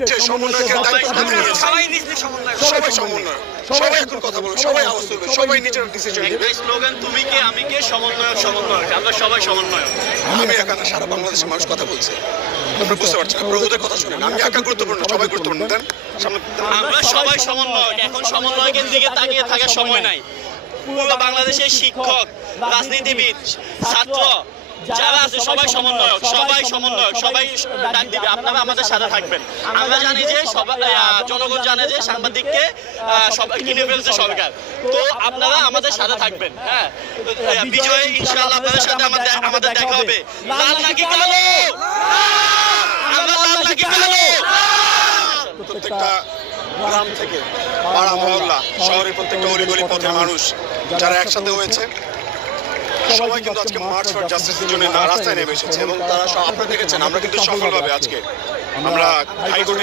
সমন্বয়কের দায়িত্ব সবাই সমন্বয়, সবাই এখন কথা বলবে, সবাই আওয়াজ তুলবে, সবাই নিজের ডিসিশন নেবে। স্লোগান তুমি কে আমি কে, সমন্বয়ক সমন্বয়ক, আমরা সবাই সমন্বয়ক। আমি একা না, সারা বাংলাদেশের মানুষ কথা বলছে, আপনারা বুঝতে পারছেন। আপনারা ওদের কথা শুনেন, আমি একা গুরুত্বপূর্ণ, সবাই গুরুত্বপূর্ণ। দেন সামনে, আমরা সবাই সমন্বয়ক। এখন সমন্বয়কের দিকে তাকিয়ে থাকার সময় নাই। পুরো বাংলাদেশের শিক্ষক, রাজনীতিবিদ, ছাত্র যারা আছে সবাই সমন্বয়ক, সবাই সমন্বয়ক, সবাই ডাক দিবে। আপনারা আমাদের সাথে থাকবেন। আমরা জানি যে সবাই, জনগণ জানে যে সাংবাদিককে সবাই কিনে ফেলছে সরকার, তো আপনারা আমাদের সাথে থাকবেন। হ্যাঁ, বিজয় ইনশাআল্লাহ আপনাদের সাথে আমাদের দেখা হবে। লাল নাকি কালো, আমরা লাল নাকি কালো। প্রত্যেকটা গ্রাম থেকে পাড়া মহল্লা, শহরের প্রত্যেকটা অলিগলি পথের মানুষ যারা একসাথে হয়েছে, সবাই কিন্তু আজকে মার্চ ফর জাস্টিসের জন্য রাস্তায় নেমে এসেছে এবং তারা আপনারা দেখেছেন আমরা কিন্তু সফলভাবে আজকে আমরা হাইকোর্টে